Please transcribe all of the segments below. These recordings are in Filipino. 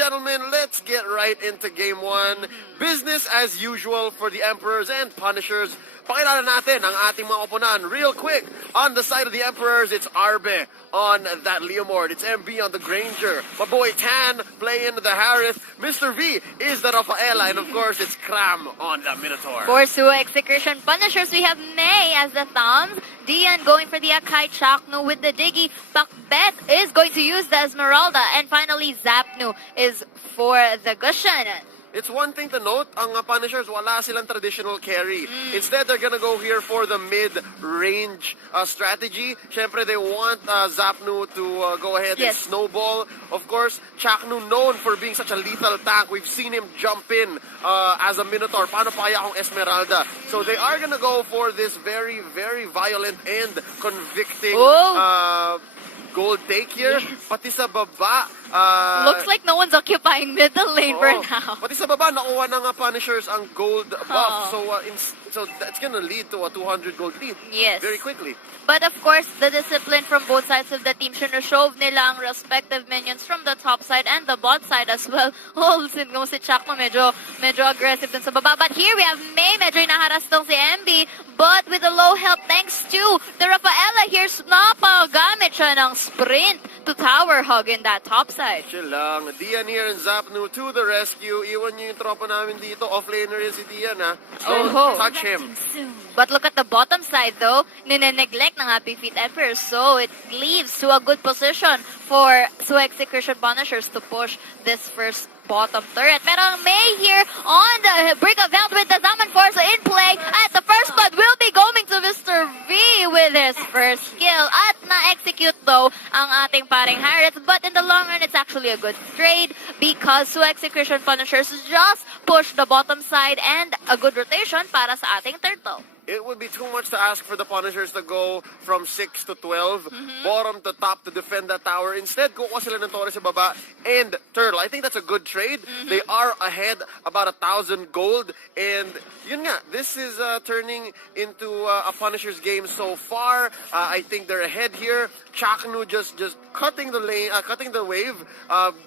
gentlemen, let's get right into game 1. Business as usual for the Emperors and Punishers. Pakilala natin ang ating mga oponan real quick. On the side of the Emperors, it's Arbe on that Leomord. It's MB on the Granger. My boy Tan playing the Harith. Mr. V is the Rafaela. And of course, it's Cram on the Minotaur. For Suwa Execution Punishers, we have May as the Thumbs. Dian going for the Akai Chaknu with the Diggy. Pakbet is going to use the Esmeralda. And finally, Zapnu is for the Gushan. It's one thing to note, ang Punishers, wala silang traditional carry. Instead, they're gonna go here for the mid-range strategy. Syempre, they want Zapnu to go ahead and snowball. Of course, Chaknu known for being such a lethal tank. We've seen him jump in as a Minotaur. Paano pa kaya kung Esmeralda? So they are gonna go for this very, very violent and convicting gold take here. Pati sa baba. Looks like no one's occupying middle lane for now. Pati sa baba, nakuha na nga Punishers ang gold buff. So that's gonna lead to a 200 gold lead very quickly. But of course, the discipline from both sides of the team, sinushow nila ang respective minions from the top side and the bot side as well. Si Chakno medyo aggressive dun sa baba. But here we have May, medyo inaharas tong si MB. But with a low health thanks to the Rafaela, here's napagamit siya ng sprint to tower hug in that top side. Chill lang. Dian here and Zapnu to the rescue. Iwan niyo yung tropa namin dito. Offlaner yan si Dian, ha? Don't touch him. But look at the bottom side though, nine-neglect ng Happy Feet Emperor. So it leaves to a good position for Suwa Execution Punishers to push this first bottom turret. Pero May here on the Brick of Health with the Zaman Force in play. At the first blood will be going to Mr. V with his first kill. At na-execute though ang ating paring Harith. But in the long run, it's actually a good trade because Suwa Execution Punishers just push the bottom side and a good rotation para sa ating turtle. It would be too much to ask for the Punishers to go from 6 to 12, bottom to top to defend that tower. Instead, kukuha sila ng Torres sa baba and Turtle. I think that's a good trade. They are ahead about 1,000 gold. And yun nga, this is turning into a Punishers game so far. I think they're ahead here. Chaknu just cutting the lane, cutting the wave.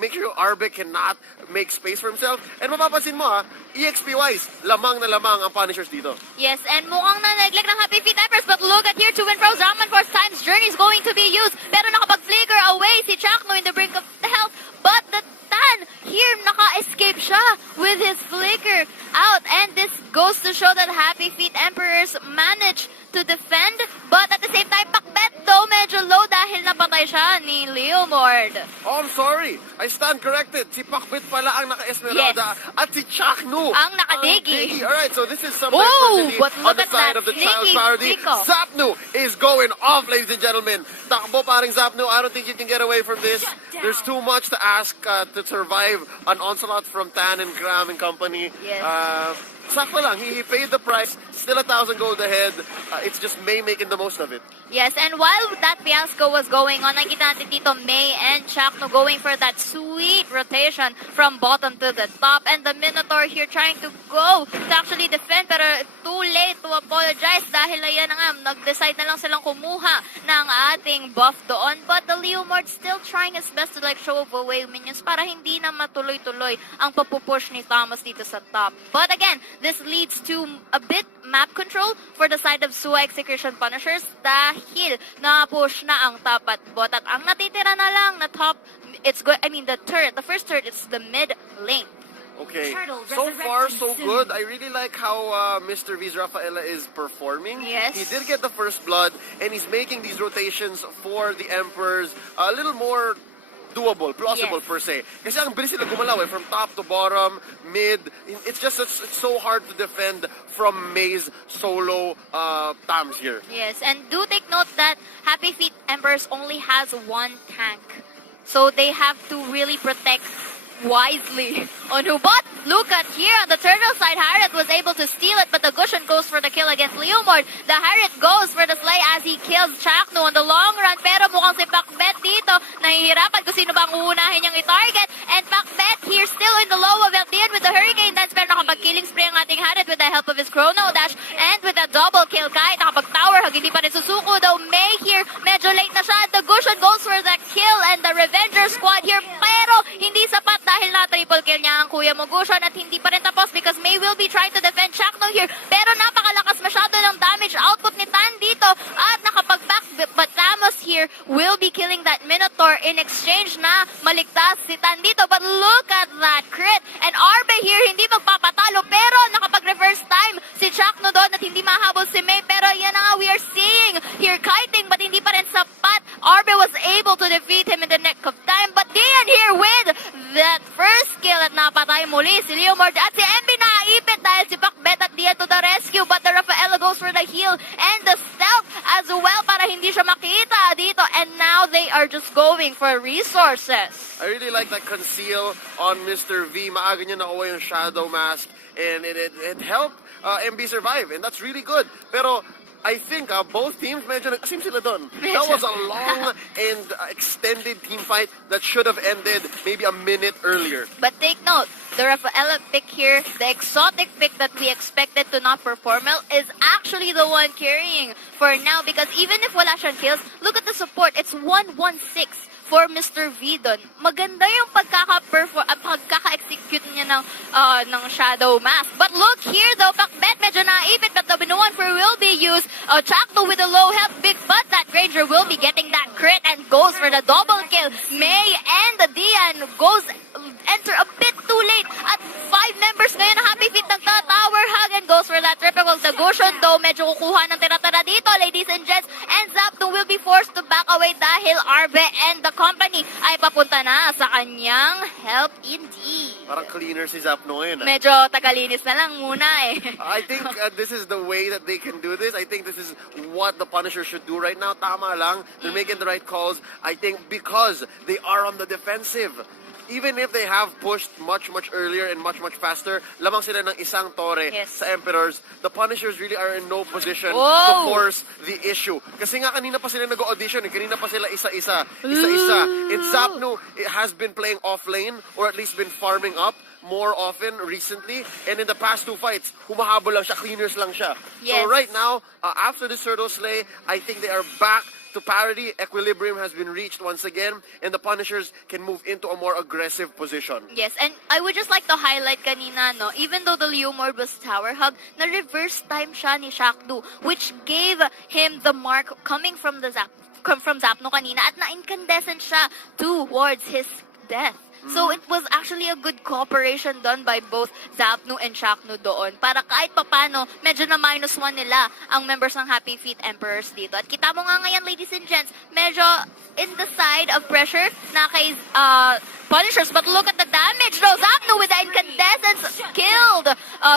Make sure Arbe cannot make space for himself. And mapapansin mo EXP-wise, lamang na lamang ang Punishers dito. Yes, and mukhang na-neglect ng Happy Feet Emperors, but look at here, to and fro, Zaman Force times journey is going to be used. Pero nakapag-flicker away si Chakno in the brink of the health, but the Tan here, naka-escape siya with his flicker out. And this goes to show that Happy Feet Emperors managed to defend, but at the same time, Pakbet though medyo low dahil napatay siya ni Leomord. Oh, I'm sorry. I stand corrected. Si Pakbet pala ang naka-Esmeralda at si Chaknu ang naka-Diggy. Alright, so this is some diversity on the side of the child parody. Zapnu is going off, ladies and gentlemen. Takbo paring Zapnu. I don't think you can get away from this. There's too much to ask to survive an onslaught from Tan and Graham and company. Sakto lang, he paid the price, still 1,000 gold ahead. It's just May making the most of it. Yes, and while that fiasco was going on, nakita natin dito May and Chakno going for that sweet rotation from bottom to the top. And the Minotaur here trying to go to actually defend, pero too late to apologize dahil ayan na nga, nag-decide na lang silang kumuha ng ating buff doon. But the Leomord still trying his best to like show away minions para hindi na matuloy-tuloy ang papupush ni Thomas dito sa top. But again, this leads to a bit map control for the side of Suwa Execution Punishers dahil na-push na ang top at bot. At ang natitira na lang na top, the turret, the first turret, it's the mid lane. Okay, so far so good. I really like how Mr. V's Rafaela is performing. Yes. He did get the first blood and he's making these rotations for the Emperors a little more doable, plausible per se. Kasi ang bilis sila gumalaw from top to bottom, mid. It's so hard to defend from May's solo Tams here. Yes, and do take note that Happy Feet Emperors only has one tank. So they have to really protect wisely on who. But look at here on the turtle side, Harith was able to steal it, but the Gushan goes for the kill against Leomord. The Harith goes for the slay as he kills Chaknu on the long run. Pero mukhang si Pakbet dito nahihirapan kung sino bang uunahin niyang i-target. And Pakbet here still in the low of Eldian with the Hurricane Dance. Pero nakapag-killing spree ang ating Harith with the help of his Chrono Dash and with a double kill. Kahit nakapag-tower hug, hindi pa rin susuko though. May here, medyo late na siya. The Gushan goes for the kill and the Revenger squad here. Pero hindi sapat dahil triple kill niya ang Kuya Mogushan at hindi pa rin tapos because May will be trying to defend CH4KNU here. Pero napakalakas masyado ng damage output ni Tan dito at nakapag-back but Ramos here will be killing that Minotaur in exchange na maligtas si Tan dito. But look at that crit. And Arbe here hindi magpapatalo pero nakapag-reverse time si CH4KNU doon at hindi mahabol si May. Pero yan na nga, we are seeing here kiting but hindi pa rin sapat. Arbe was able to defeat him in the nick of time. But Dian here with that first kill at napatay muli si Leomord at si MB naipit dahil si Pakbet at Dian to the rescue. But the Rafaela goes for the heal and the stealth as well para hindi siya makita dito. And now they are just going for resources. I really like that conceal on Mr. V. Maaga niya nakuha yung Shadow Mask and it helped MB survive and that's really good. Pero I think both teams medyo nag-asim sila doon. That was a long and extended team fight that should have ended maybe a minute earlier. But take note, the Rafaela pick here, the exotic pick that we expected to not perform well, is actually the one carrying for now because even if wala siyang kills, look at the support. It's 1-1-6 for Mr. V doon. Maganda yung pagkaka-execute niya ng Shadow Mask. But look here though, Pakbet medyo naipit but the binuan for will be used. CH4KNU with a low health, big but that Granger will be getting that crit and goes for the double kill. May and Dian enter a bit too late at 5 members ngayon na Happy Feet nagta-tower hug and goes for that triple. The Gushion though medyo kukuha ng tira-tira dito, ladies and gents, and Z4PNU will be forced to back away dahil Arbe and the company ay papunta na sa kanyang help indeed. Parang cleaner si Z4PNU ngayon. Medyo tagalinis na lang muna eh. I think this is the way that they can do this. I think this is what the Punisher should do right now. Tama lang. They're making the right calls. I think because they are on the defensive. Even if they have pushed much earlier and much faster, lamang sila ng isang tore sa Emperors, the Punishers really are in no position to force the issue. Kasi nga kanina pa sila nag-audition, kanina pa sila isa-isa. And Z4PNU has been playing off lane or at least been farming up more often recently. And in the past 2 fights, humahabol lang siya, cleaners lang siya. So right now, after the Turtle Slay, I think they are back to parity. Equilibrium has been reached once again, and the Punishers can move into a more aggressive position. Yes, and I would just like to highlight kanina, no, even though the Leomord was tower hug, na-reverse time siya ni CH4KNU, which gave him the mark coming from Z4PNU kanina, at na-incandescent siya towards his death. So it was actually a good cooperation done by both Z4PNU and CH4KNU doon para kahit papano medyo na -1 nila ang members ng Happy Feet Emperors dito. At kita mo nga ngayon, ladies and gents, medyo in the side of pressure na kay Punishers, but look at the damage though. Z4PNU with the incandescence killed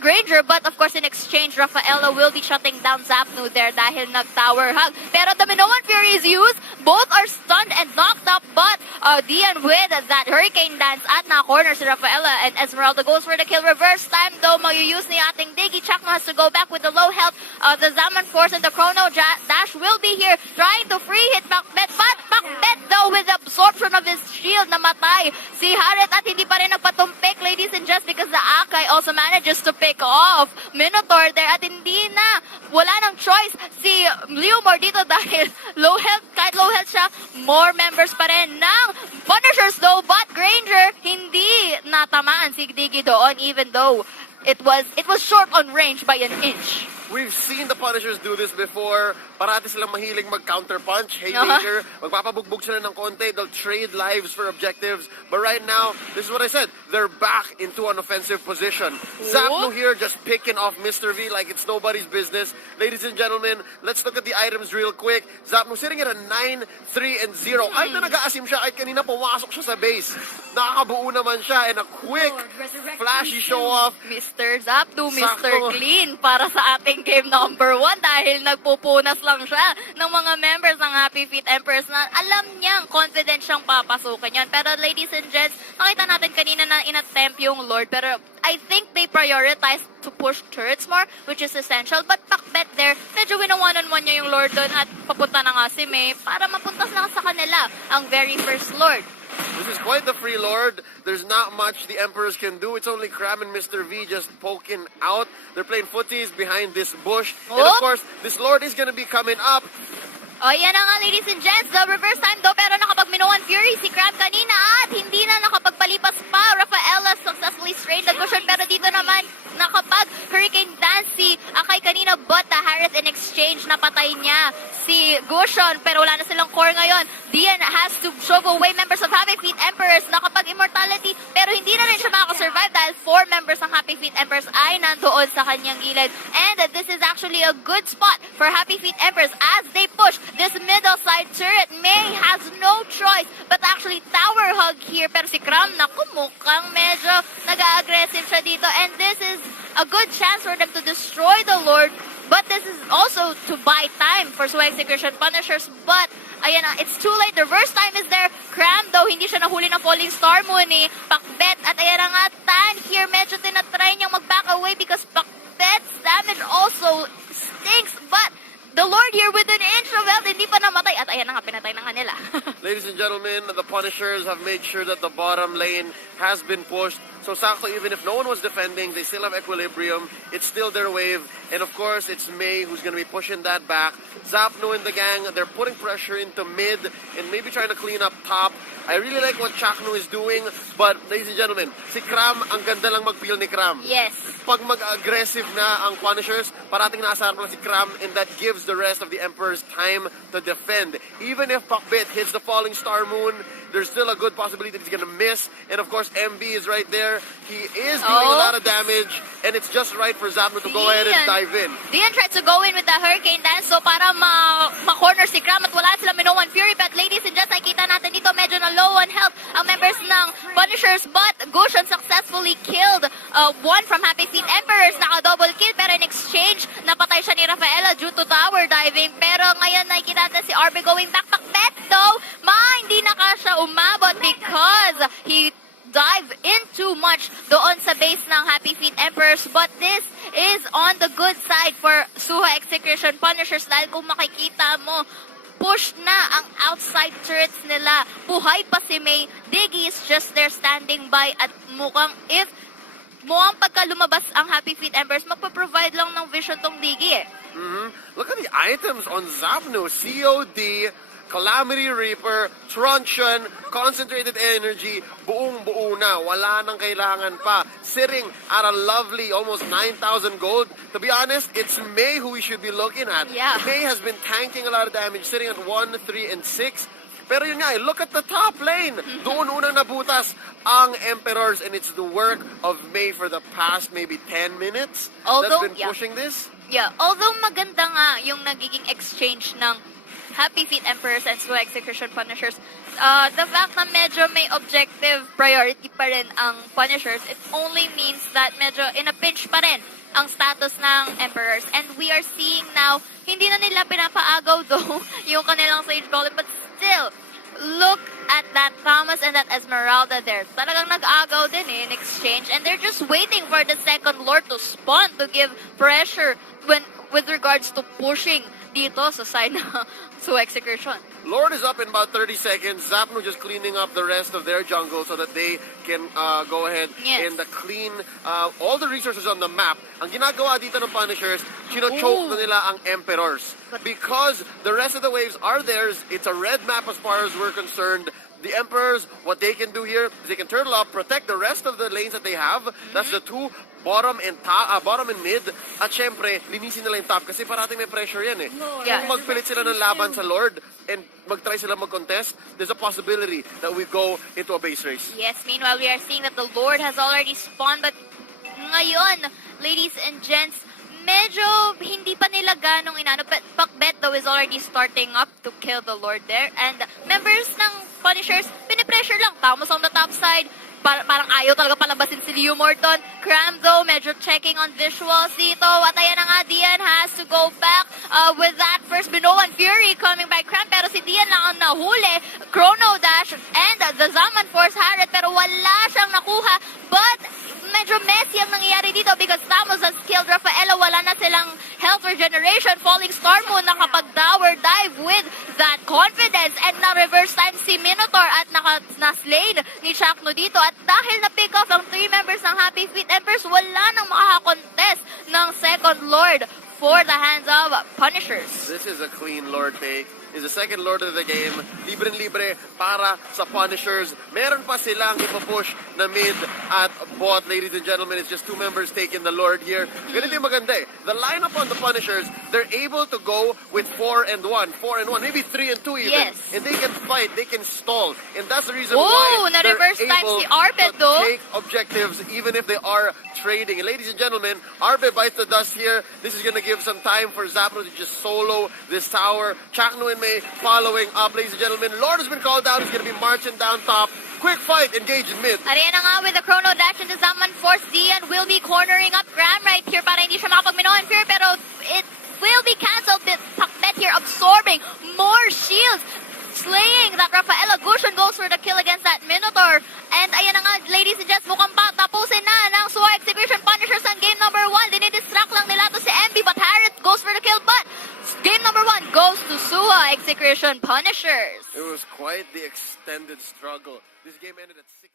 Granger, but of course in exchange Rafaela will be shutting down Z4PNU there dahil nag-tower hug. Pero the Minoan Fury is used, both are stunned and knocked up, but Dian with that Hurricane Dance at na-corner si Rafaela, and Esmeralda goes for the kill. Reverse time though, mag-use ni ating Diggy. CH4KNU has to go back with the low health. The Zaman Force and the Chrono Dash will be here trying to free hit Pakbet, but Pakbet though with the absorption of his shield namatay si Haret at hindi pa rin nagpatumpik, ladies and gents, because the Akai also manages to pick off Minotaur there at hindi na, wala nang choice si Leomord dito dahil low health, kahit low health siya, more members pa rin ng Punishers though, but Granger hindi natamaan si Diggy doon even though it was short on range by an inch. We've seen the Punishers do this before. Parati silang mahilig mag-counter-punch, haymaker, magpapabugbog sila ng konti, they'll trade lives for objectives. But right now, this is what I said, they're back into an offensive position. Z4PNU here just picking off Mr. V like it's nobody's business. Ladies and gentlemen, let's look at the items real quick. Z4PNU sitting at a 9-3-0. Kahit na nag-aasim siya, kahit kanina pumasok siya sa base, nakakabuo naman siya, and a quick, flashy show-off. Mr. Z4PNU, Mr. Clean para sa ating game number 1 dahil nagpupunas lang siya ng mga members ng Happy Feet Emperors na alam niyang confident siyang papasukin yan. Pero ladies and gents, nakita natin kanina na inattempt yung Lord, pero I think they prioritize to push turrets more, which is essential. But Pakbet there, medyo winawanan-one niya yung Lord doon at papunta na nga si May para mapuntas na sa kanila ang very first Lord. This is quite the free Lord. There's not much the Emperors can do. It's only Cram and Mr. V just poking out. They're playing footies behind this bush. And of course, this Lord is gonna be coming up. O, yan na nga, ladies and gents. The reverse time though, pero nakapag-Minoan Fury si Cram kanina at hindi na nakapagpalipas pa. Rafaela drain the cushion. Pero dito naman, nakapag Hurricane Dance si Akay kanina, but the Harris in exchange, napatay niya si Gushon. Pero wala na silang core ngayon. Dian has to shove away members of Happy Feet Emperors. Nakapag Immortality, pero hindi na rin siya makakasurvive dahil 4 members ng Happy Feet Emperors ay nandoon sa kanyang gilid. And this is actually a good spot for Happy Feet Emperors as they push this middle side turret. May has no choice but actually tower hug here. Pero si Kram, naku, mukhang medyo nag-aggressive siya dito. And this is a good chance for them to destroy the Lord. But this is also to buy time for EXECRATION Punishers. But, ayan na, it's too late. The reverse time is there. Cram, though, hindi siya nahuli ng Falling Star Moon ni Pakbet. At ayan na nga, Tan here, medyo tinatry niyang mag-back away because Pakbet's damage also stinks. But, the Lord here with an inch of health, hindi pa namatay. At ayan na nga, pinatay na nga nila. Ladies and gentlemen, the Punishers have made sure that the bottom lane has been pushed. So sakto, even if no one was defending, they still have equilibrium. It's still their wave. And of course, it's May who's going to be pushing that back. Zapno and the gang, they're putting pressure into mid and maybe trying to clean up top. I really like what Chakno is doing. But, ladies and gentlemen, si Kram, ang ganda lang mag-peel ni Kram. Yes. Pag mag-aggressive na ang Punishers, parating naasahan lang si Kram, and that gives the rest of the Emperors time to defend. Even if Pakbet hits the Falling Star Moon, there's still a good possibility that he's gonna miss. And of course, MB is right there. He is doing a lot of damage, and it's just right for Zapno to go ahead and dive in. Dian tried to go in with the Hurricane Dance, so para ma-corner si Kram at wala sila Minoan Fury. But ladies and gents, nakita natin dito medyo na low on health ang members ng Punishers. But Gushon successfully killed one from Happy Feet Emperors. Naka-double kill, pero in exchange, napatay siya ni Rafaela due to tower diving. Pero ngayon nakikita natin si RB going back. Pakbet though, hindi na siya umabot because he dive in too much doon sa base ng Happy Feet Emperors. But this is on the good side for Suha EXECRATION Punishers dahil kung makikita mo, push na ang outside turrets nila. Buhay pa si May. Diggy is just there standing by at mukhang pagka lumabas ang Happy Feet Emperors, magpa-provide lang ng vision tong Diggy eh. Look at the items on Zapno. COD, Calamity Reaper, Truncheon, Concentrated Energy, buong-buo na. Wala nang kailangan pa. Sitting at a lovely almost 9,000 gold. To be honest, it's May who we should be looking at. Yeah. May has been tanking a lot of damage, sitting at 1, 3, and 6. Pero yun nga, look at the top lane. Doon unang nabutas ang Emperors, and it's the work of May for the past maybe 10 minutes that's been pushing this. Yeah, although maganda nga yung nagiging exchange ng Happy Feet Emperors and Suha EXECRATION Punishers, the fact na medyo may objective priority pa rin ang Punishers, it only means that medyo in a pinch pa rin ang status ng Emperors. And we are seeing now, hindi na nila pinapaagaw though yung kanilang Sage Golem, but still, look at that Thomas and that Esmeralda there. Talagang nag-agaw din in exchange, and they're just waiting for the second Lord to spawn to give pressure with regards to pushing dito sa side ng Suha EXECRATION. Lord is up in about 30 seconds. Zapno just cleaning up the rest of their jungle so that they can go ahead and clean all the resources on the map. Ang ginagawa dito ng Punishers, chino-choke na nila ang Emperors. Because the rest of the waves are theirs, it's a red map as far as we're concerned. The Emperors, what they can do here is they can turtle up, protect the rest of the lanes that they have. That's the two, bottom and mid. At syempre, linisin nila yung top kasi parating may pressure yan eh. Kung magpilit sila ng laban sa Lord and mag-try sila mag-contest, there's a possibility that we go into a base race. Yes, meanwhile, we are seeing that the Lord has already spawned, but ngayon, ladies and gents, medyo hindi pa nila ganong inano. But Pakbet though is already starting up to kill the Lord there. And members ng Punishers, pinipressure lang. Thomas on the top side. Parang ayaw talaga palabasin si Leo Morton. Cram though, medyo checking on visuals dito. At ayan na nga, Dian has to go back with that first Minoan Fury coming by Cram. Pero si Dian lang ang nahuli. Chrono Dash and the Zaman Force Harriet. Pero wala siyang nakuha. But medyo messy ang nangyayari dito because Thomas has killed Rafaela. Wala na silang health regeneration. Falling Star Moon nakapag-tower dive with that confidence. And na-reverse time si Minotaur at na-slain ni Chakno dito. At dahil na-pick off ang 3 members ng Happy Feet Emperors, wala nang makakakontest ng second Lord for the hands of Punishers. This is a clean Lord take. Is the second Lord of the game. Libre-libre para sa Punishers. Meron pa silang ipapush na mid at bot. Ladies and gentlemen, it's just two members taking the Lord here. Ganito yung maganda eh. The lineup on the Punishers, they're able to go with 4 and 1, maybe 3 and 2 even. Yes. And they can fight, they can stall. And that's the reason Ooh, why they're na-reverse time able si Arbet, to though. take objectives even if they are trading. And ladies and gentlemen, Arbe bites the dust here. This is going to give some time for Zapno to just solo this tower. CH4KNU and May following up, ladies and gentlemen. Lord has been called down. He's going to be marching down top. Quick fight, engage in mid. Arena nga with the chrono dash into Zaman Force. Dian will be cornering up Graham right here para hindi siya makapag-minoan fear, pero it will be cancelled. Pakbet here absorbing more shields. Slaying that Rafaela Gushin goes for the kill against that Minotaur. And ayan na nga, ladies and gents, mukhang pa tapusin na ng Suwa Execution Punishers ang game number 1. Dinidistract lang nila to si MB, but Harriet goes for the kill. But game number 1 goes to Suwa Execution Punishers. It was quite the extended struggle. This game ended at 6.